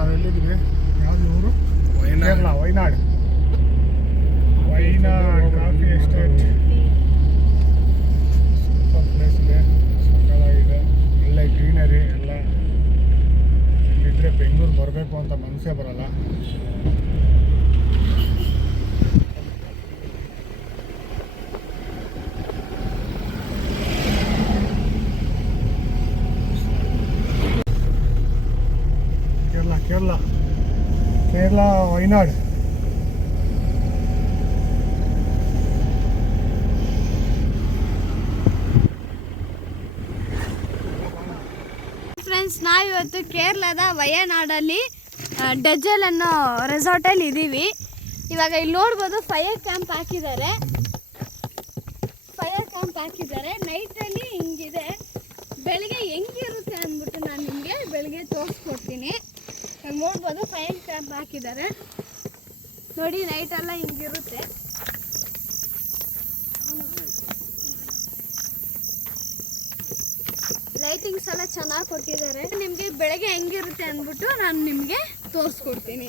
ನಾವು ಎಲ್ಲಿದ್ದೀವಿ? ಯಾವ್ದು ಊರು. Kerala Wayanad Wayanad coffee estate. Super place ಇದೆ ಸಕ್ಕತ್ತಾಗಿದೆ ಒಳ್ಳೆ ಗ್ರೀನರಿ ಎಲ್ಲ. ಇಲ್ಲಿದ್ದರೆ ಬೆಂಗಳೂರು ಬರಬೇಕು ಅಂತ ಮನಸ್ಸೇ ಬರಲ್ಲ. ಕೇರಳ. ಕೇರಳ, ವಯನಾಡ್. ಫ್ರೆಂಡ್ಸ್ ನಾವಿವತ್ತು ಕೇರಳದ ವಯನಾಡಲ್ಲಿ ಡಜಲ್ ಅನ್ನೋ ರೆಸಾರ್ಟಲ್ಲಿ ಇದ್ದೀವಿ ಇವಾಗ ಇಲ್ಲಿ ನೋಡ್ಬೋದು ಫೈರ್ ಕ್ಯಾಂಪ್ ಹಾಕಿದ್ದಾರೆ. ಫೈರ್ ಕ್ಯಾಂಪ್ ಹಾಕಿದ್ದಾರೆ. ನೈಟಲ್ಲಿ ಹಿಂಗಿದೆ. ಬೆಳಿಗ್ಗೆ ಹೆಂಗಿರುತ್ತೆ ಅಂದ್ಬಿಟ್ಟು ನಾನು ನಿಮಗೆ ಬೆಳಿಗ್ಗೆ ತೋರಿಸ್ಕೊಡ್ತೀನಿ. ನೋಡ್ಬೋದು ಫೈನ್ ಕ್ಯಾಂಪ್ ಹಾಕಿದ್ದಾರೆ. ನೋಡಿ ನೈಟ್ ಎಲ್ಲ ಹಿಂಗಿರುತ್ತೆ. ಲೈಟಿಂಗ್ಸ್ ಎಲ್ಲ ಚೆನ್ನಾಗಿ ಕೊಟ್ಟಿದ್ದಾರೆ. ನಿಮಗೆ ಬೆಳಗ್ಗೆ ಹೆಂಗಿರುತ್ತೆ ಅಂದ್ಬಿಟ್ಟು ನಾನು ನಿಮಗೆ ತೋರಿಸ್ಕೊಡ್ತೀನಿ.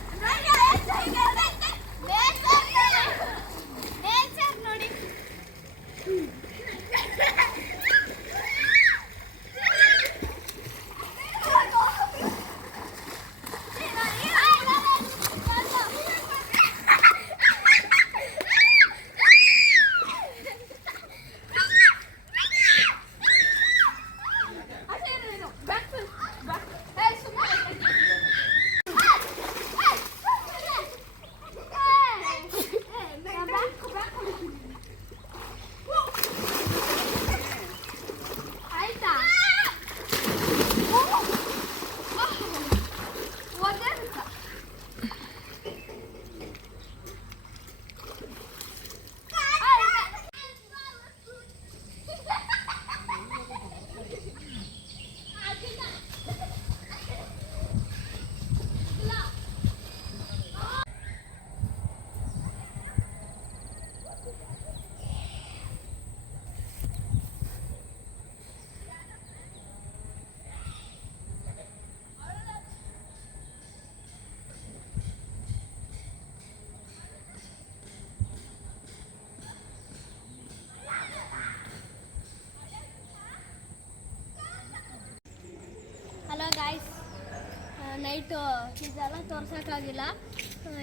ನೈಟು ಇದೆಲ್ಲ ತೋರ್ಸೋಕ್ಕಾಗಿಲ್ಲ.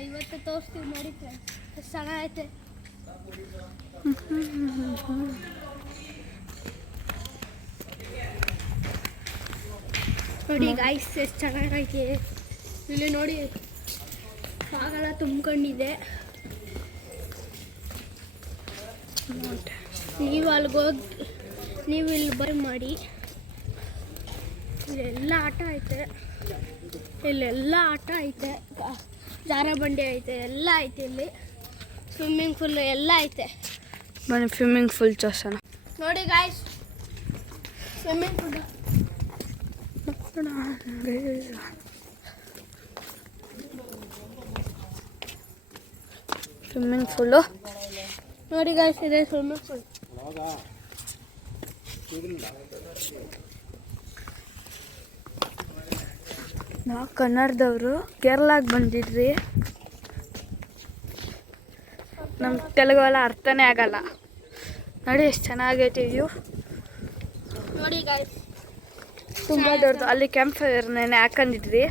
ಇವತ್ತು ತೋರಿಸ್ತೀವಿ ನೋಡಿ ಫ್ರೆಂಡ್ಸ್ ಎಷ್ಟು ಚೆನ್ನಾಗೈತೆ ನೋಡಿ ಗಾಯ್ಸ್ ಎಷ್ಟು ಚೆನ್ನಾಗೈತೆ ಇಲ್ಲಿ ನೋಡಿ ಫಾಗೆಲ್ಲ ತುಂಬ್ಕೊಂಡಿದೆ. ನೀವು ಅಲ್ಲಿಗೋಗಿ ನೀವು ಇಲ್ಲಿ ಬರ್ ಮಾಡಿ. ಇಲ್ಲೆಲ್ಲ ಆಟ ಐತೆ. ಇಲ್ಲೆಲ್ಲ ಆಟ ಐತೆ. ಜಾರ ಬಂಡಿ ಐತೆ ಎಲ್ಲ ಐತೆ ಇಲ್ಲಿ. ಸ್ವಿಮ್ಮಿಂಗ್ ಫೂಲ್ ಎಲ್ಲ ಐತೆ. ಬನ್ನಿ ಸ್ವಿಮ್ಮಿಂಗ್ ಫುಲ್ ಚೋಸಣ ನೋಡಿ guys swimming pool swimming pool ನೋಡಿ ಗಾಯ್ಸ್ ಇದೆ ಸ್ವಿಮ್ಮಿಂಗ್ ಫೂಲ್ ನಾವು ಕನ್ನಡದವರು ಕೇರಳಕ್ಕೆ ಬಂದಿದ್ರಿ ನಮ್ಮ ತೆಲುಗು ಎಲ್ಲ ಅರ್ಥನೇ ಆಗಲ್ಲ. ನೋಡಿ ಎಷ್ಟು ಚೆನ್ನಾಗೈತೆ ವ್ಯೂ. ನೋಡಿ ತುಂಬ ದೊಡ್ಡದು. ಅಲ್ಲಿ ಕ್ಯಾಂಪ್ ಫೈರ್ ನೆನೆ ಹಾಕಂದಿದ್ರಿ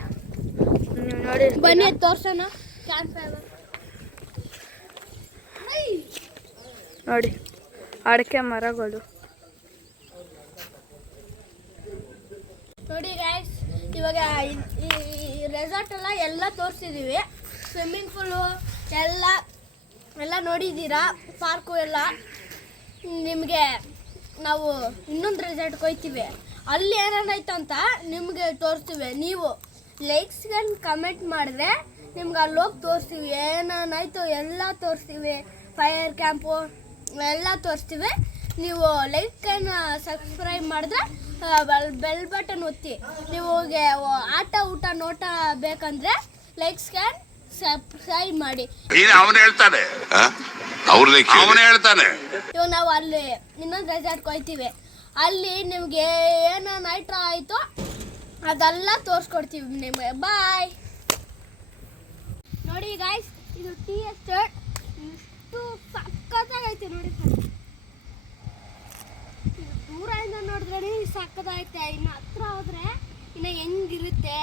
ನೀವು ನೋಡಿ. ಬನ್ನಿ ತೋರ್ಸೋಣ. ನೋಡಿ ಅಡಿಕೆ ಮರಗಳು. ನೋಡಿ ಗಾಯ್ಸ್ ಇವಾಗ ಈ ರೆಸಾರ್ಟ್ ಎಲ್ಲ ಎಲ್ಲ ತೋರಿಸಿದ್ದೀವಿ ಸ್ವಿಮ್ಮಿಂಗ್ ಪೂಲು ಎಲ್ಲ ಎಲ್ಲ ನೋಡಿದ್ದೀರಾ? ಪಾರ್ಕು ಎಲ್ಲ. ನಿಮಗೆ ನಾವು ಇನ್ನೊಂದು ರೆಸಾರ್ಟ್ಗೆ ಹೋಗ್ತೀವಿ ಅಲ್ಲಿ ಏನೇನಾಯ್ತು ಅಂತ ನಿಮಗೆ ತೋರಿಸ್ತೀವಿ. ನೀವು ಲೈಕ್ಸ್ಗೆ ಕಮೆಂಟ್ ಮಾಡಿದ್ರೆ ನಿಮ್ಗೆ ಅಲ್ಲಿ ಹೋಗಿ ತೋರಿಸ್ತೀವಿ. ಏನೇನಾಯ್ತು ಎಲ್ಲ ತೋರಿಸ್ತೀವಿ. ಫೈರ್ ಕ್ಯಾಂಪು ಎಲ್ಲ ತೋರಿಸ್ತೀವಿ. ನೀವು ಲೈಕ್ ಅನ್ನ ಸಬ್ಸ್ಕ್ರೈಬ್ ಮಾಡಿದ್ರೆ ಬೆಲ್ ಬೆಲ್ ಬಟನ್ ಒತ್ತಿ. ನೀವು ಆಟ ಊಟ ನೋಟ ಬೇಕಂದ್ರೆ ಲೈಕ್ ಸ್ಕ್ಯಾನ್ ಸಬ್ಸ್ಕ್ರೈಬ್ ಮಾಡಿ. ಅವನು ಹೇಳ್ತಾನೆ. ಅವ್ರನ್ನೇ ಅವನೇ ಹೇಳ್ತಾನೆ. ಇವಾಗ ನಾವು ಅಲ್ಲಿ ಇನ್ನೊಂದು ರೆಸಾರ್ಟ್ಗೆ ಹೋಗ್ತೀವಿ ಅಲ್ಲಿ ನಿಮಗೆ ಏನೋ ನೈಟ್ರ ಆಯಿತು ಅದೆಲ್ಲ ತೋರಿಸ್ಕೊಡ್ತೀವಿ ನಿಮಗೆ. ಬಾಯ್ ನೋಡಿ ಗಾಯ್ಸ್ ಇದು ಟೀ ಎಸ್ಟೇಟ್ ಇಷ್ಟು ಸಕ್ಕತ್ತಾಗೈತೆ ನೋಡಿ friends. ಇದು ದೂರದಿಂದ ನೋಡಿದ್ರೆ ಸಾಕದಾಯ್ತೆ. ಇನ್ನು ಹತ್ರ ಹೋದ್ರೆ ಇನ್ನು ಹೆಂಗಿರುತ್ತೆ?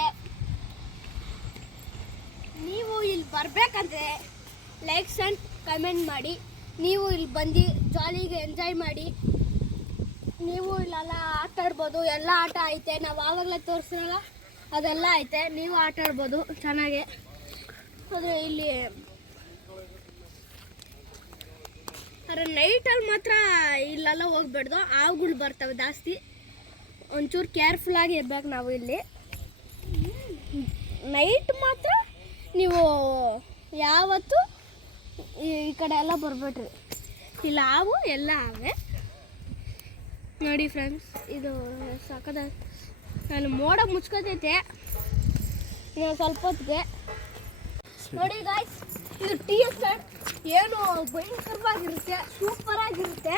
ನೀವು ಇಲ್ಲಿ ಬರ್ಬೇಕಂದ್ರೆ ಲೈಕ್ಸ್ ಅಂಡ್ ಕಮೆಂಟ್ ಮಾಡಿ. ನೀವು ಇಲ್ಲಿ ಬಂದು ಜಾಲಿಗೆ ಎಂಜಾಯ್ ಮಾಡಿ. ನೀವು ಇಲ್ಲೆಲ್ಲ ಆಟ ಆಡ್ಬೋದು. ಎಲ್ಲ ಆಟ ಐತೆ. ನಾವು ಆವಾಗಲೇ ತೋರಿಸಿರಲ್ಲ, ಅದೆಲ್ಲ ಐತೆ. ನೀವು ಆಟ ಆಡ್ಬೋದು ಚೆನ್ನಾಗೆ. ಆದರೆ ಇಲ್ಲಿ ಆದರೆ ನೈಟಲ್ಲಿ ಮಾತ್ರ ಇಲ್ಲೆಲ್ಲ ಹೋಗ್ಬಾರ್ದು ಹಾವುಗಳು ಬರ್ತವೆ ಜಾಸ್ತಿ. ಒಂಚೂರು ಕೇರ್ಫುಲ್ಲಾಗಿ ಇರ್ಬೇಕು ನಾವು ಇಲ್ಲಿ. ನೈಟ್ ಮಾತ್ರ ನೀವು ಯಾವತ್ತು ಈ ಕಡೆ ಎಲ್ಲ ಬರ್ಬೇಡ್ರಿ. ಇಲ್ಲ ಹಾವು, ಎಲ್ಲ ಆವೆ ನೋಡಿ ಫ್ರೆಂಡ್ಸ್ ಇದು ಸಾಕದ ನಾನು ಮೋಡ ಮುಚ್ಕೋತೈತೆ. ಸ್ವಲ್ಪ ಹೊತ್ತಿಗೆ. ನೋಡಿ ಗಾಯ್ಸ್ ಇದು ಟೀ ಎಸ್ಟೇಟ್ ಏನು ಭಯಂಕರವಾಗಿರುತ್ತೆ ಸೂಪರ್ ಆಗಿರುತ್ತೆ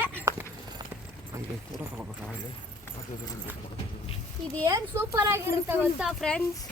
ಇದೇನು ಸೂಪರ್ ಆಗಿರುತ್ತೆ ಗೊತ್ತಾ ಫ್ರೆಂಡ್ಸ್